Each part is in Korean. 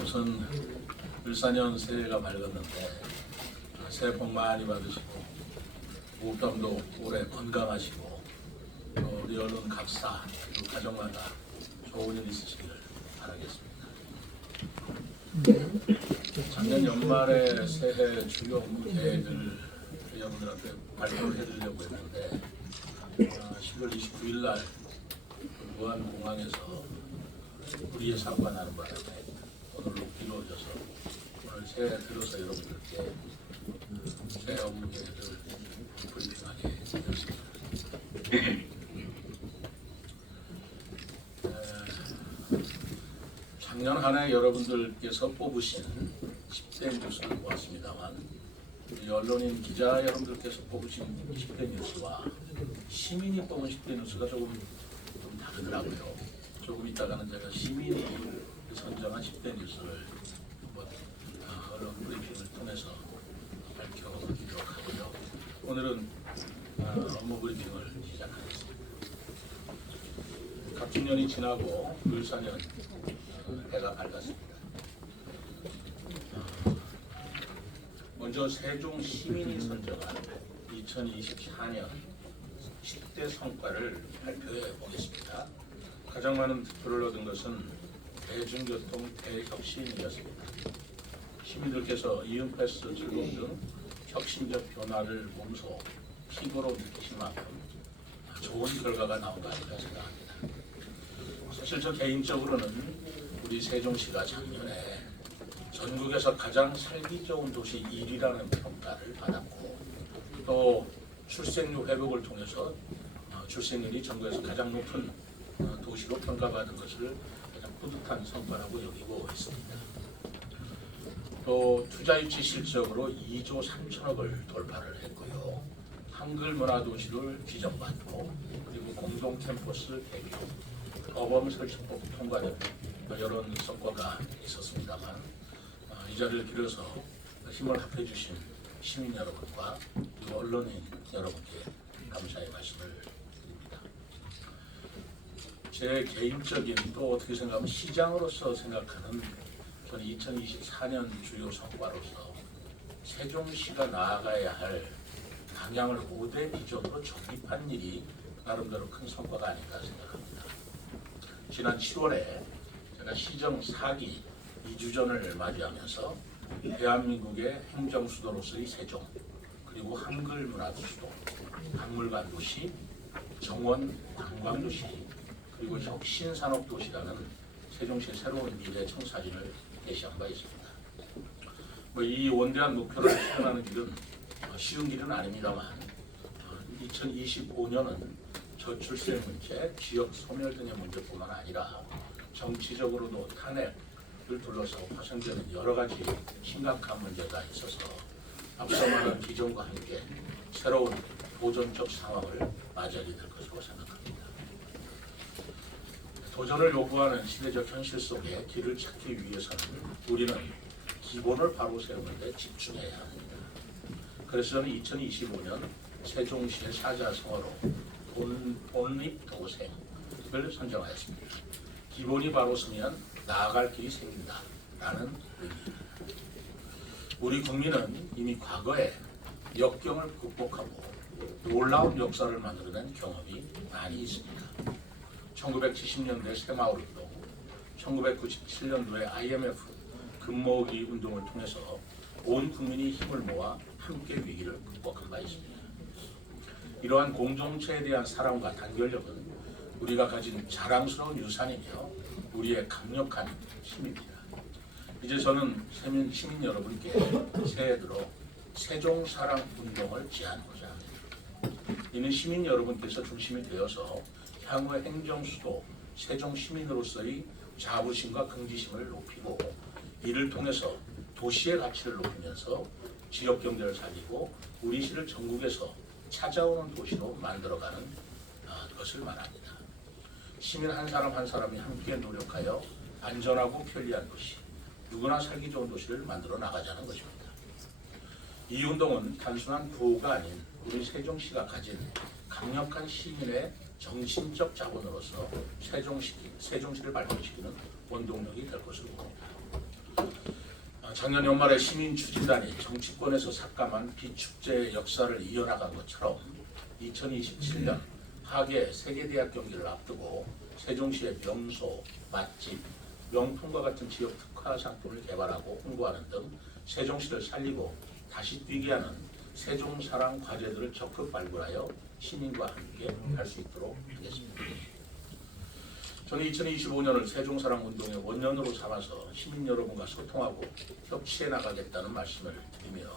우선 을사년 새해가 밝았는데 새해 복 많이 받으시고 무엇보다도 올해 건강하시고 또 우리 언론 각사 그리고 가정마다 좋은 일 있으시기를 바라겠습니다. 작년 연말에 새해 주요 업무 계획을 여러분들한테 발표를 해드리려고 했는데 10월 29일 날 무안공항에서 우리의 사고가 나는 바람에 오늘로 미뤄져서 오늘 새해 들어서 여러분들께 새해 업무 계획을 브리핑하게 되었습니다. 작년 한 해 여러분들께서 뽑으신 10대 뉴스를 보았습니다만 우리 언론인 기자 여러분들께서 뽑으신 10대 뉴스와 시민이 뽑은 10대 뉴스가 조금 다르더라고요. 조금 있다가는 제가 시민이 선정한 10대 뉴스를 한번 언론 브리핑을 통해서 밝혀보도록 하고요. 오늘은 업무 브리핑을 시작하겠습니다. 갑진년이 지나고 을사년 해가 밝았습니다. 먼저 세종 시민이 선정한 2024년 10대 성과를 발표해 보겠습니다. 가장 많은 득표를 얻은 것은 대중교통 대혁신이었습니다. 시민들께서 이음패스 적용 등 혁신적 변화를 몸소 피부로 느끼신 만큼 좋은 결과가 나온 거 아닌가 생각합니다. 사실 저 개인적으로는 우리 세종시가 작년에 전국에서 가장 살기 좋은 도시 1위라는 평가를 받았고 또 출생률 회복을 통해서 출생률이 전국에서 가장 높은 도시로 평가받은 것을 가장 뿌듯한 성과라고 여기고 있습니다. 또 투자 유치 실적으로 2조 3천억을 돌파를 했고요. 한글 문화 도시를 지정받고 그리고 공동 캠퍼스 개교, 어범 설치법 통과된 이런 성과가 있었습니다만 이 자리를 빌어서 힘을 합해 주신 시민 여러분과 그리고 언론인 여러분께 감사의 말씀을 드립니다. 제 개인적인 또 어떻게 생각하면 시장으로서 생각하는 저는 2024년 주요 성과로서 세종시가 나아가야 할 방향을 5대 비전으로 정립한 일이 나름대로 큰 성과가 아닌가 생각합니다. 지난 7월에 제가 시정 4기 2주전을 맞이하면서 대한민국의 행정수도로서의 세종, 그리고 한글 문화도 수도, 박물관 도시, 정원 관광도시, 그리고 혁신산업도시라는 세종시의 새로운 미래 청사진을 제시한 바 있습니다. 이 원대한 목표를 실현하는 길은 쉬운 길은 아닙니다만 2025년은 저출생 문제, 지역 소멸 등의 문제뿐만 아니라 정치적으로도 탄핵을 둘러싸고 파생되는 여러 가지 심각한 문제가 있어서 앞서 말한 비전과 함께 새로운 도전적 상황을 맞이하게 될 것으로 생각합니다. 도전을 요구하는 시대적 현실 속에 길을 찾기 위해서는 우리는 기본을 바로 세우는 데 집중해야 합니다. 그래서 저는 2025년 세종시의 사자성어로 본립도생을 선정하였습니다. 기본이 바로 서면 나아갈 길이 생긴다라는 의미입니다. 우리 국민은 이미 과거에 역경을 극복하고 놀라운 역사를 만들어낸 경험이 많이 있습니다. 1970년대 새마을운동, 1997년도에 IMF 금모으기 운동을 통해서 온 국민이 힘을 모아 함께 위기를 극복한 바 있습니다. 이러한 공동체에 대한 사랑과 단결력은 우리가 가진 자랑스러운 유산이며 우리의 강력한 힘입니다. 이제 저는 시민 여러분께 새해 들어 세종사랑 운동을 제안하고자 합니다. 이는 시민 여러분께서 중심이 되어서 향후의 행정수도 세종시민으로서의 자부심과 긍지심을 높이고 이를 통해서 도시의 가치를 높이면서 지역경제를 살리고 우리 시를 전국에서 찾아오는 도시로 만들어가는 것을 말합니다. 시민 한 사람 한 사람이 함께 노력하여 안전하고 편리한 도시, 누구나 살기 좋은 도시를 만들어 나가자는 것입니다. 이 운동은 단순한 구호가 아닌 우리 세종시가 가진 강력한 시민의 정신적 자본으로서 세종시를 발전시키는 원동력이 될 것으로 봅니다. 작년 연말에 시민추진단이 정치권에서 삭감한 비축제의 역사를 이어나간 것처럼 2027년 하계 세계대학 경기를 앞두고 세종시의 명소, 맛집, 명품과 같은 지역 특화 상품을 개발하고 홍보하는 등 세종시를 살리고 다시 뛰게 하는 세종사랑 과제들을 적극 발굴하여 시민과 함께 할 수 있도록 하겠습니다. 저는 2025년을 세종사랑 운동의 원년으로 삼아서 시민 여러분과 소통하고 협치해 나가겠다는 말씀을 드리며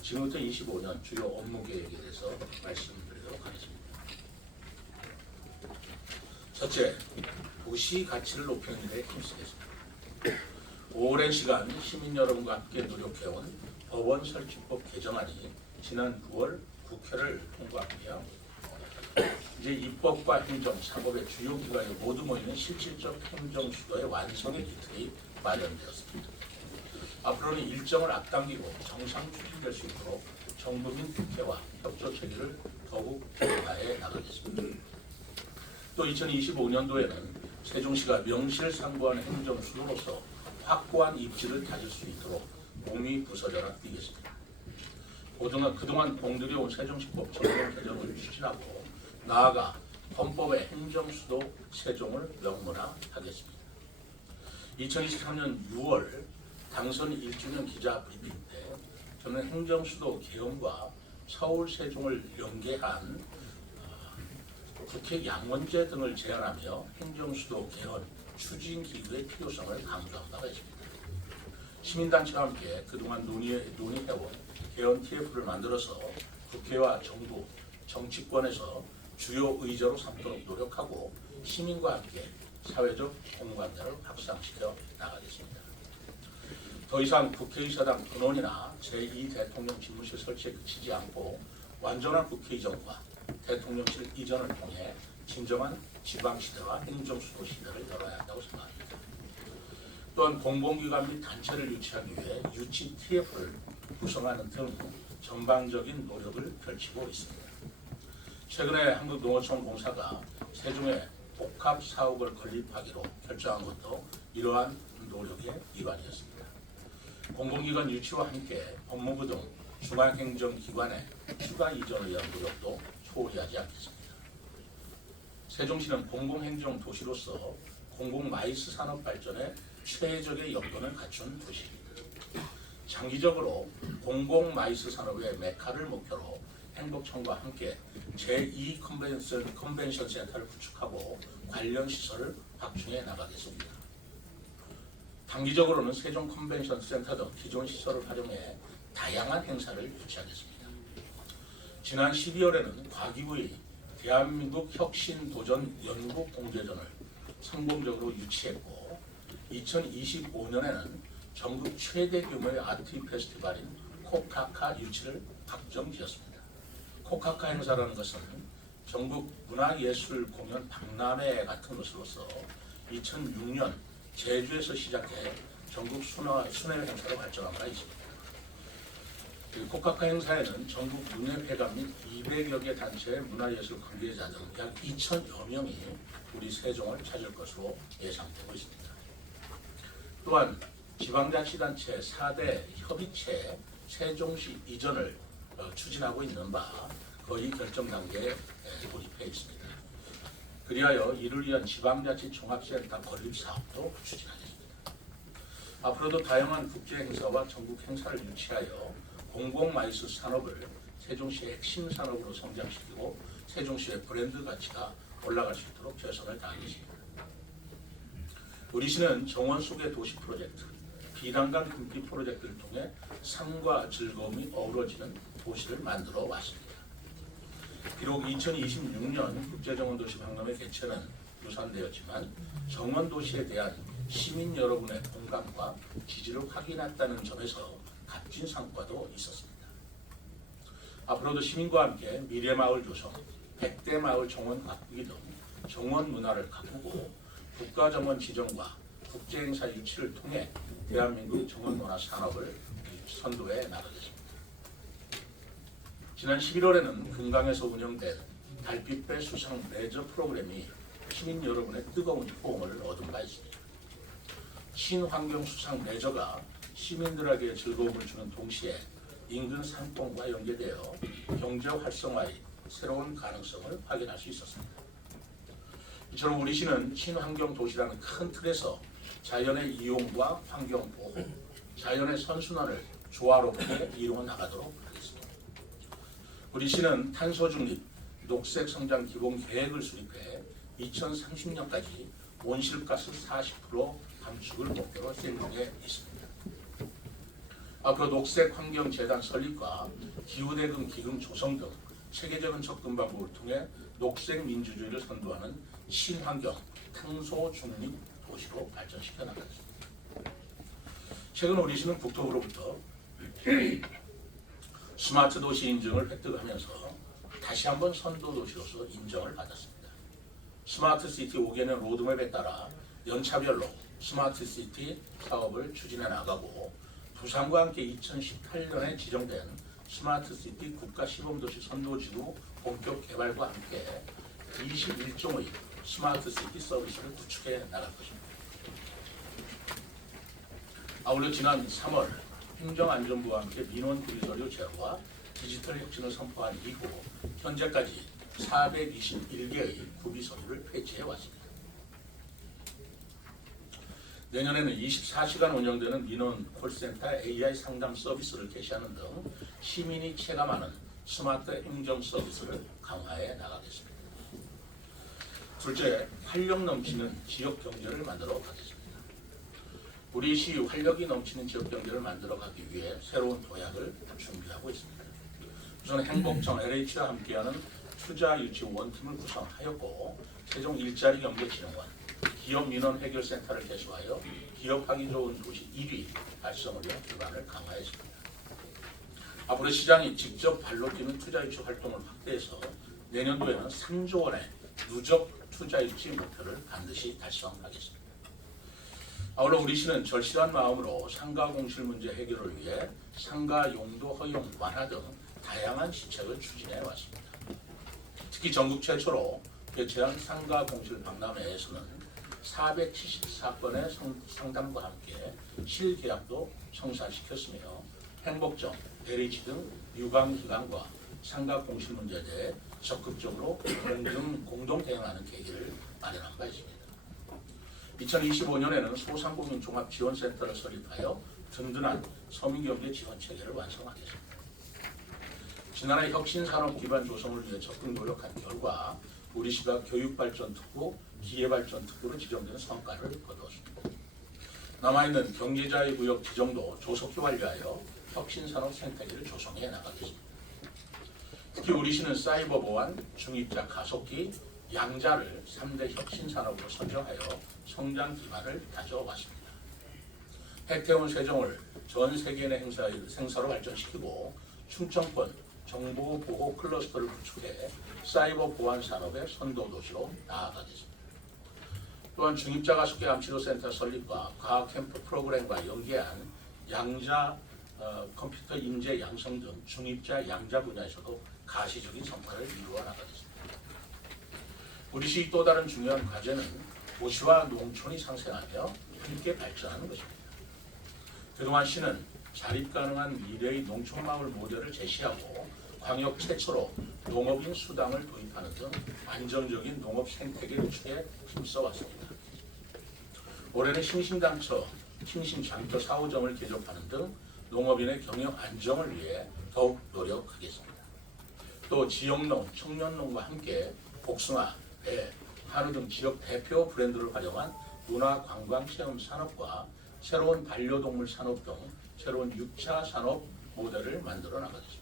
지금부터 25년 주요 업무 계획에 대해서 말씀드리도록 하겠습니다. 첫째, 도시 가치를 높이는 데 힘쓰겠습니다. 오랜 시간 시민 여러분과 함께 노력해온 법원 설치법 개정안이 지난 9월 국회를 통과하며 이제 입법과 행정, 사법의 주요 기관이 모두 모이는 실질적 행정 수도의 완성의 기틀이 마련되었습니다. 앞으로는 일정을 앞당기고 정상 추진될 수 있도록 정부 및 국회와 협조 체계를 더욱強化해 나가겠습니다. 또 2025년도에는 세종시가 명실상부한 행정 수도로서 확고한 입지를 다질 수 있도록 공의 부서전을 띄겠습니다. 그동안 공들여온 세종시법 전면 개정을 추진하고 나아가 헌법의 행정수도 세종을 명문화하겠습니다. 2023년 6월 당선 1주년 기자 브리핑 때 저는 행정수도 개헌과 서울 세종을 연계한 국회 양원제 등을 제안하며 행정수도 개헌 추진 기구의 필요성을 강조한 바가 있습니다. 시민단체와 함께 그동안 논의해온 개헌 TF를 만들어서 국회와 정부, 정치권에서 주요 의제로 삼도록 노력하고 시민과 함께 사회적 공감대를 확산시켜 나가겠습니다. 더 이상 국회의사당 근원이나 제2대통령 집무실 설치에 그치지 않고 완전한 국회 이전과 대통령실 이전을 통해 진정한 지방시대와 행정수도 시대를 열어야 한다고 생각합니다. 또한 공공기관 및 단체를 유치하기 위해 유치 TF를 구성하는 등 전방적인 노력을 펼치고 있습니다. 최근에 한국농어촌공사가 세종에 복합 사옥을 건립하기로 결정한 것도 이러한 노력의 일환이었습니다. 공공기관 유치와 함께 법무부 등 중앙행정기관의 추가 이전을 위한 노력도 소홀히 하지 않겠습니다. 세종시는 공공행정 도시로서 공공마이스 산업 발전에 최적의 여건을 갖춘 도시입니다. 장기적으로 공공마이스 산업의 메카를 목표로 행복청과 함께 제2 컨벤션 센터를 구축하고 관련 시설을 확충해 나가겠습니다. 단기적으로는 세종 컨벤션 센터 등 기존 시설을 활용해 다양한 행사를 유치하겠습니다. 지난 12월에는 과기부의 대한민국 혁신도전 연구공제전을 성공적으로 유치했고 2025년에는 전국 최대 규모의 아트 페스티벌인 코카카 유치를 확정지었습니다. 코카카 행사라는 것은 전국 문화예술 공연 박람회 같은 것으로서 2006년 제주에서 시작해 전국 순회 행사로 발전한 바 있습니다. 코카카 행사에는 전국 문예회관 및 200여 개 단체의 문화예술 관계자 등 약 2,000여 명이 우리 세종을 찾을 것으로 예상되고 있습니다. 또한 지방자치단체 4대 협의체 세종시 이전을 추진하고 있는 바 거의 결정 단계에 돌입해 있습니다. 그리하여 이를 위한 지방자치 종합센터 건립 사업도 추진하겠습니다. 앞으로도 다양한 국제 행사와 전국 행사를 유치하여 공공마이스 산업을 세종시의 핵심 산업으로 성장시키고 세종시의 브랜드 가치가 올라갈 수 있도록 최선을 다하겠습니다. 우리 시는 정원 속의 도시 프로젝트, 비단강 금기 프로젝트를 통해 삶과 즐거움이 어우러지는 도시를 만들어 왔습니다. 비록 2026년 국제정원도시 박람회 개최는 유산되었지만 정원도시에 대한 시민 여러분의 공감과 지지를 확인했다는 점에서 값진 성과도 있었습니다. 앞으로도 시민과 함께 미래마을 조성, 100대 마을 정원 가꾸기 등 정원 문화를 가꾸고 국가정원 지정과 국제행사 유치를 통해 대한민국 정원문화 산업을 선도해 나가겠습니다. 지난 11월에는 금강에서 운영된 달빛배 수상 레저 프로그램이 시민 여러분의 뜨거운 호응을 얻은 바 있습니다. 신환경 수상 레저가 시민들에게 즐거움을 주는 동시에 인근 상권과 연계되어 경제 활성화의 새로운 가능성을 확인할 수 있었습니다. 이처럼 우리 시는 친환경 도시라는 큰 틀에서 자연의 이용과 환경 보호, 자연의 선순환을 조화롭게 이루어 나가도록 하겠습니다. 우리 시는 탄소 중립, 녹색 성장 기본 계획을 수립해 2030년까지 온실가스 40% 감축을 목표로 수행하게 있습니다. 앞으로 녹색 환경 재단 설립과 기후대금 기금 조성 등 체계적인 접근 방법을 통해 녹색 민주주의를 선도하는 친환경 탄소 중립 도시로 발전시켜 나가겠습니다. 최근 우리 시는 국토부로부터 스마트 도시 인증을 획득하면서 다시 한번 선도 도시로서 인정을 받았습니다. 스마트 시티 5개년 로드맵에 따라 연차별로 스마트 시티 사업을 추진해 나가고 부산과 함께 2018년에 지정된 스마트 시티 국가 시범도시 선도지구 본격 개발과 함께 21종의 스마트 시티 서비스를 구축해 나갈 것입니다. 아울러 지난 3월 행정안전부와 함께 민원 비리서류 제로와 디지털 혁신을 선포한 이후 현재까지 421개의 구비서류를 폐지해 왔습니다. 내년에는 24시간 운영되는 민원 콜센터 AI 상담 서비스를 개시하는 등 시민이 체감하는 스마트 행정 서비스를 강화해 나가겠습니다. 둘째, 활력 넘치는 지역 경제를 만들어 가겠습니다. 우리 시 활력이 넘치는 지역 경제를 만들어 가기 위해 새로운 도약을 준비하고 있습니다. 우선 행복청 LH와 함께하는 투자 유치 원팀을 구성하였고 세종 일자리 경제진흥원 기업 민원 해결센터를 개소하여 기업하기 좋은 도시 1위 달성을 위한 기반을 강화했습니다. 앞으로 시장이 직접 발로 뛰는 투자 유치 활동을 확대해서 내년도에는 3조 원의 누적 투자 유치 목표를 반드시 달성하겠습니다. 아울러 우리 시는 절실한 마음으로 상가 공실 문제 해결을 위해 상가 용도 허용 완화 등 다양한 시책을 추진해 왔습니다. 특히 전국 최초로 개최한 상가 공실 박람회에서는 474건의 상담과 함께 실계약도 성사시켰으며 행복정, LH 등 유관기관과 상가 공실 문제에 대해 적극적으로 공동 대응하는 계기를 마련한 바 있습니다. 2025년에는 소상공인 종합지원센터를 설립하여 든든한 서민경제 지원 체계를 완성하겠습니다. 지난해 혁신산업 기반 조성을 위해 적극 노력한 결과 우리 시가 교육발전특구, 기회발전특구로 지정되는 성과를 거두었습니다. 남아있는 경제자유 구역 지정도 조속히 완료하여 혁신산업 생태계를 조성해 나가겠습니다. 특히 우리 시는 사이버 보안, 중입자 가속기, 양자를 3대 혁신산업으로 선정하여 성장 기반을 다져왔습니다. 해태운 세종을 전 세계인의 행사로 발전시키고 충청권 정보보호 클러스터를 구축해 사이버 보안 산업의 선도 도시로 나아가겠습니다. 또한 중입자 가속기 암치료센터 설립과 과학 캠프 프로그램과 연계한 양자 컴퓨터 인재 양성 등 중입자 양자 분야에서도 가시적인 성과를 이루어 나가겠습니다. 우리 시 또 다른 중요한 과제는 도시와 농촌이 상생하며 함께 발전하는 것입니다. 그동안 시는 자립 가능한 미래의 농촌마을 모델을 제시하고 광역 최초로 농업인 수당을 도입하는 등 안정적인 농업 생태계 구축에 힘써왔습니다. 올해는 싱싱장터 4호점을 개조하는 등 농업인의 경영 안정을 위해 더욱 노력하겠습니다. 또 지역농, 청년농과 함께 복숭아, 배, 한우 등 지역 대표 브랜드를 활용한 문화 관광 체험 산업과 새로운 반려동물 산업 등 새로운 6차 산업 모델을 만들어 나가겠습니다.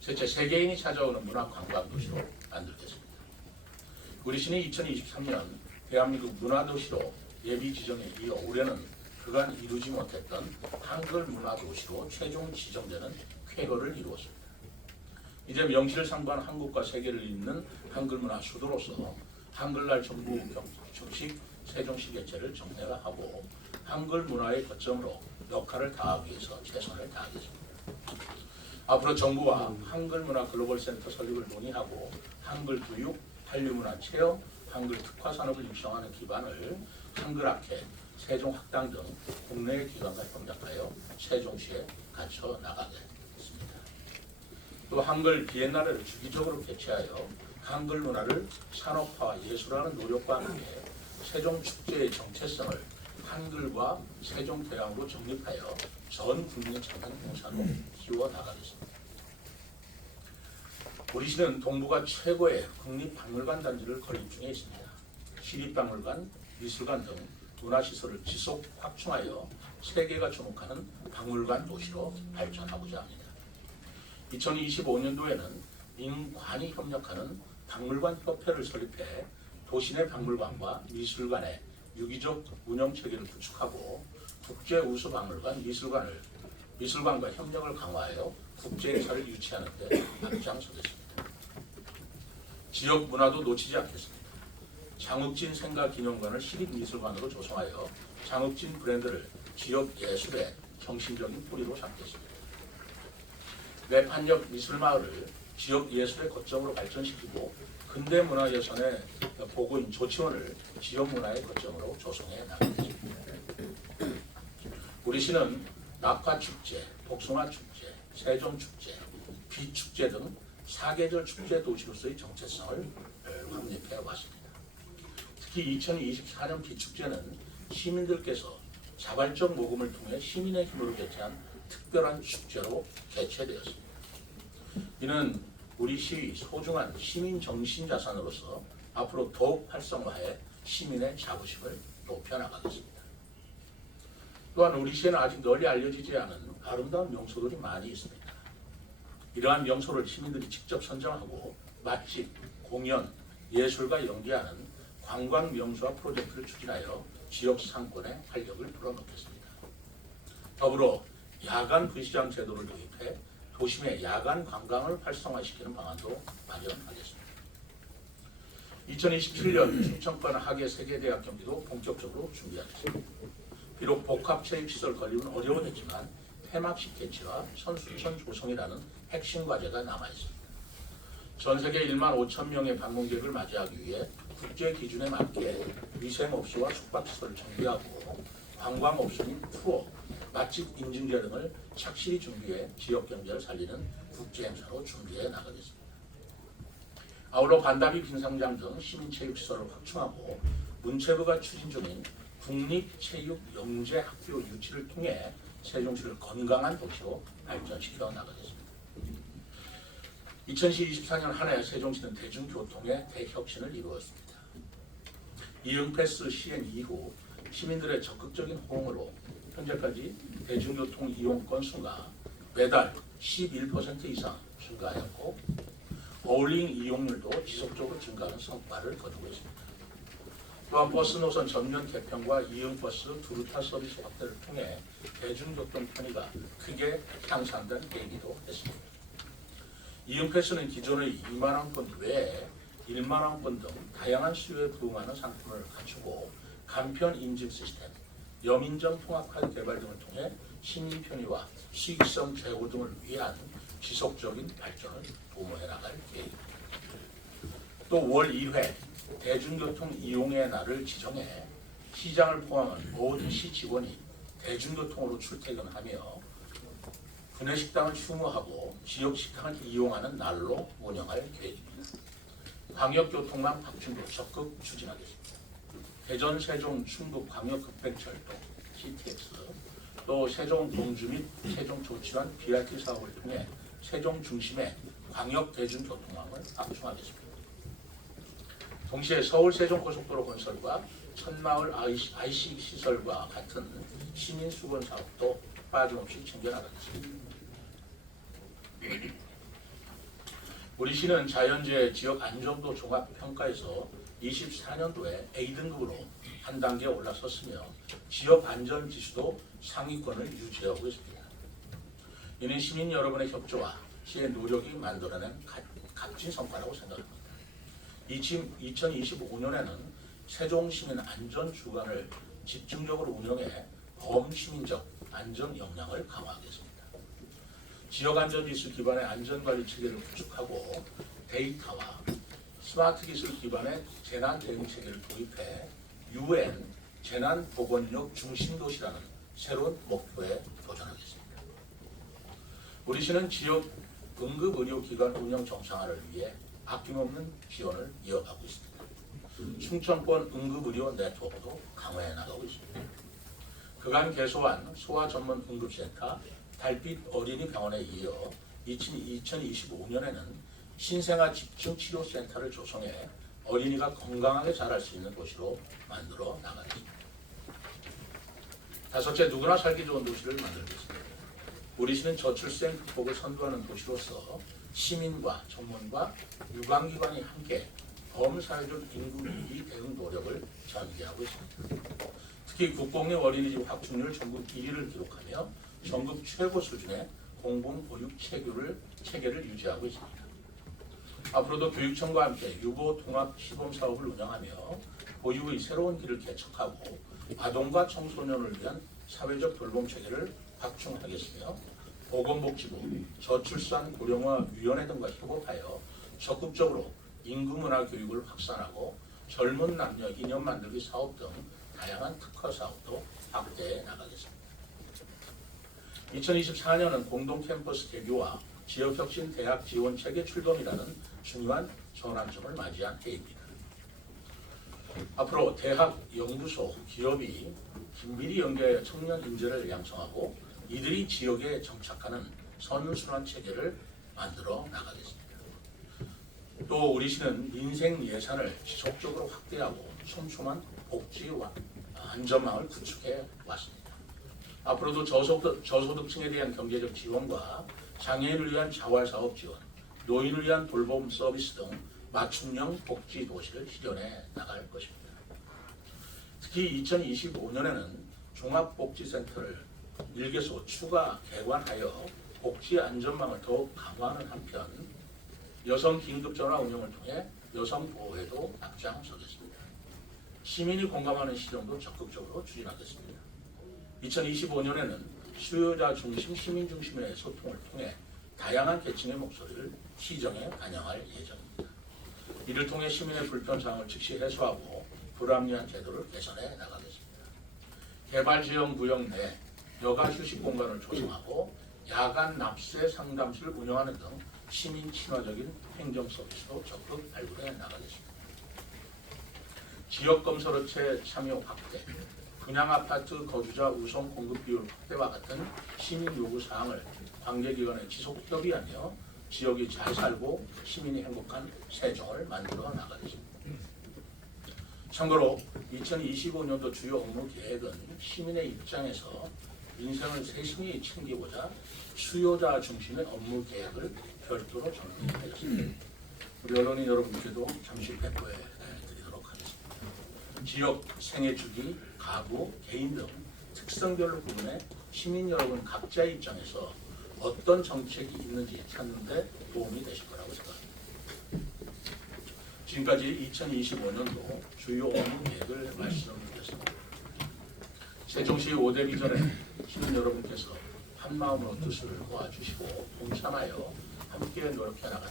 셋째, 세계인이 찾아오는 문화 관광 도시로 만들겠습니다. 우리 시는 2023년 대한민국 문화 도시로 예비 지정에 이어 올해는 그간 이루지 못했던 한글 문화 도시로 최종 지정되는 쾌거를 이루었습니다. 이제 명실을 상부한 한국과 세계를 잇는 한글 문화 수도로서 한글날 정부 정식 세종시 개최를 정례하고 한글 문화의 거점으로 역할을 다하기 위해서 최선을 다하겠습니다. 앞으로 정부와 한글 문화 글로벌 센터 설립을 논의하고 한글 교육, 한류 문화 체험, 한글 특화 산업을 육성하는 기반을 한글 학회, 세종 학당 등 국내 기관과 협력하여 세종시에 갖춰 나가게 됐습니다. 또 한글 비엔날레를 주기적으로 개최하여 한글 문화를 산업화 예술화하는 노력과 함께 세종 축제의 정체성을 한글과 세종대왕으로 정립하여 전 국민에 참여한 행사로 키워나가겠습니다. 우리 시는 동북아 최고의 국립박물관 단지를 건립 중에 있습니다. 시립박물관, 미술관 등 문화시설을 지속 확충하여 세계가 주목하는 박물관 도시로 발전하고자 합니다. 2025년도에는 민관이 협력하는 박물관 협회를 설립해 도시 내 박물관과 미술관의 유기적 운영 체계를 구축하고 국제 우수 박물관 미술관과 협력을 강화하여 국제 행사를 유치하는 데 앞장서겠습니다. 지역 문화도 놓치지 않겠습니다. 장욱진 생가기념관을 시립미술관으로 조성하여 장욱진 브랜드를 지역 예술의 정신적인 뿌리로 삼겠습니다. 매판역 미술마을을 지역 예술의 거점으로 발전시키고 근대문화예산의 보고인 조치원을 지역문화의 거점으로 조성해 나가겠습니다. 우리 시는 낙화축제, 복숭아축제, 세종축제, 비축제 등 사계절 축제 도시로서의 정체성을 확립해 왔습니다. 특히 2024년 비축제는 시민들께서 자발적 모금을 통해 시민의 힘으로 개최한 특별한 축제로 개최되었습니다. 이는 우리 시의 소중한 시민 정신 자산으로서 앞으로 더욱 활성화해 시민의 자부심을 높여나가겠습니다. 또한 우리 시에는 아직 널리 알려지지 않은 아름다운 명소들이 많이 있습니다. 이러한 명소를 시민들이 직접 선정하고 맛집, 공연, 예술과 연계하는 관광 명소화 프로젝트를 추진하여 지역 상권에 활력을 불어넣겠습니다. 더불어 야간 부시장 제도를 도입해 도심의 야간 관광을 활성화시키는 방안도 마련하겠습니다. 2027년 충청권 학예 세계대학 경기도 본격적으로 준비하겠습니다. 비록 복합체육시설 건립은 어려워졌지만 폐막식 개최와 선수촌 조성이라는 핵심 과제가 남아있습니다. 전 세계 1만 5천 명의 방문객을 맞이하기 위해 국제 기준에 맞게 위생업소와 숙박시설을 정비하고 관광업소인 투어, 맛집 인증제 등을 착실히 준비해 지역 경제를 살리는 국제 행사로 준비해 나가겠습니다. 아울러 반다비 빈상장 등 시민체육시설을 확충하고 문체부가 추진 중인 국립체육영재학교 유치를 통해 세종시를 건강한 도시로 발전시켜 나가겠습니다. 2024년 한 해 세종시는 대중교통의 대혁신을 이루었습니다. 이응패스 시행 이후 시민들의 적극적인 호응으로 현재까지 대중교통 이용 건수가 매달 11% 이상 증가하였고 어울링 이용률도 지속적으로 증가하는 성과를 거두고 있습니다. 또한 버스 노선 전면 개편과 이응버스 두루타 서비스 확대를 통해 대중교통 편의가 크게 향상된 계기도 했습니다. 이응패스는 기존의 2만원권 외에 1만원권 등 다양한 수요에 부응하는 상품을 갖추고 간편 인증 시스템, 여민정 통합카드 개발 등을 통해 시민 편의와 수익성 제고 등을 위한 지속적인 발전을 도모해 나갈 계획입니다. 또 월 2회 대중교통 이용의 날을 지정해 시장을 포함한 모든 시 직원이 대중교통으로 출퇴근하며 구내식당을 휴무하고 지역식당을 이용하는 날로 운영할 계획입니다. 광역교통망 확충도 적극 추진하겠습니다. 대전, 세종, 충북 광역급행철도 CTX, 또 세종 동주 및 세종 조치관 BRT 사업을 통해 세종 중심의 광역 대중교통망을 확충하겠습니다. 동시에 서울 세종고속도로 건설과 천마을 IC 시설과 같은 시민 수건 사업도 빠짐없이 챙겨나가겠습니다. 우리 시는 자연재해 지역 안정도 종합평가에서 24년도에 A등급으로 한 단계 올라섰으며 지역 안전 지수도 상위권을 유지하고 있습니다. 이는 시민 여러분의 협조와 시의 노력이 만들어낸 값진 성과라고 생각합니다. 2025년에는 세종시민 안전주간을 집중적으로 운영해 범시민적 안전 역량을 강화하겠습니다. 지역 안전지수 기반의 안전관리 체계를 구축하고 데이터와 스마트 기술 기반의 재난 대응 체계를 도입해 UN 재난보건력 중심도시라는 새로운 목표에 도전하겠습니다. 우리 시는 지역 응급의료기관 운영 정상화를 위해 아낌없는 지원을 이어가고 있습니다. 충청권 응급의료 네트워크도 강화해 나가고 있습니다. 그간 개소한 소아 전문 응급센터 달빛 어린이병원에 이어 2025년에는 신생아 집중치료센터를 조성해 어린이가 건강하게 자랄 수 있는 도시로 만들어 나가겠습니다. 다섯째, 누구나 살기 좋은 도시를 만들겠습니다. 우리 시는 저출생 극복을 선도하는 도시로서 시민과 전문가, 유관기관이 함께 범사회적 인구 위기 대응 노력을 전개하고 있습니다. 특히 국공립 어린이집 확충률 전국 1위를 기록하며 전국 최고 수준의 공공보육 체계를 유지하고 있습니다. 앞으로도 교육청과 함께 유보 통합 시범사업을 운영하며 보육의 새로운 길을 개척하고 아동과 청소년을 위한 사회적 돌봄 체계를 확충하겠으며 보건복지부, 저출산 고령화 위원회 등과 협업하여 적극적으로 인구문화 교육을 확산하고 젊은 남녀 인연 만들기 사업 등 다양한 특화 사업도 확대해 나가겠습니다. 2024년은 공동 캠퍼스 개교와 지역혁신 대학 지원 체계 출범이라는 중요한 전환점을 맞이한 해입니다. 앞으로 대학, 연구소, 기업이 긴밀히 연계하여 청년 인재를 양성하고 이들이 지역에 정착하는 선순환 체계를 만들어 나가겠습니다. 또 우리 시는 민생 예산을 지속적으로 확대하고 촘촘한 복지와 안전망을 구축해 왔습니다. 앞으로도 저소득층에 대한 경제적 지원과 장애인을 위한 자활사업 지원, 노인을 위한 돌봄 서비스 등 맞춤형 복지 도시를 실현해 나갈 것입니다. 특히 2025년에는 종합복지센터를 1개소 추가 개관하여 복지 안전망을 더욱 강화하는 한편 여성 긴급전화 운영을 통해 여성 보호에도 앞장서겠습니다. 시민이 공감하는 시정도 적극적으로 추진하겠습니다. 2025년에는 수요자 중심, 시민 중심의 소통을 통해 다양한 계층의 목소리를 시정에 반영할 예정입니다. 이를 통해 시민의 불편사항을 즉시 해소하고 불합리한 제도를 개선해 나가겠습니다. 개발지역 구역 내 여가 휴식 공간을 조성하고 야간 납세 상담실을 운영하는 등 시민 친화적인 행정 서비스도 적극 발굴해 나가겠습니다. 지역 건설업체 참여 확대, 분양 아파트 거주자 우선 공급 비율 확대와 같은 시민 요구 사항을 관계기관에 지속 협의하며 지역이 잘 살고 시민이 행복한 세종을 만들어 나가겠습니다. 참고로 2025년도 주요 업무 계획은 시민의 입장에서 민생을 세심히 챙기고자 수요자 중심의 업무 계획을 별도로 정리하였습니다. 우리 언론인 여러분께도 잠시 배포해 드리도록 하겠습니다. 지역, 생애주기, 가구, 개인 등 특성별로 구분해 시민 여러분 각자의 입장에서 어떤 정책이 있는지 찾는 데 도움이 되실 거라고 생각합니다. 지금까지 2025년도 주요 업무 계획을 말씀드렸습니다. 세종시 5대 비전에 시민 여러분께서 한마음으로 뜻을 모아주시고 동참하여 함께 노력해 나가는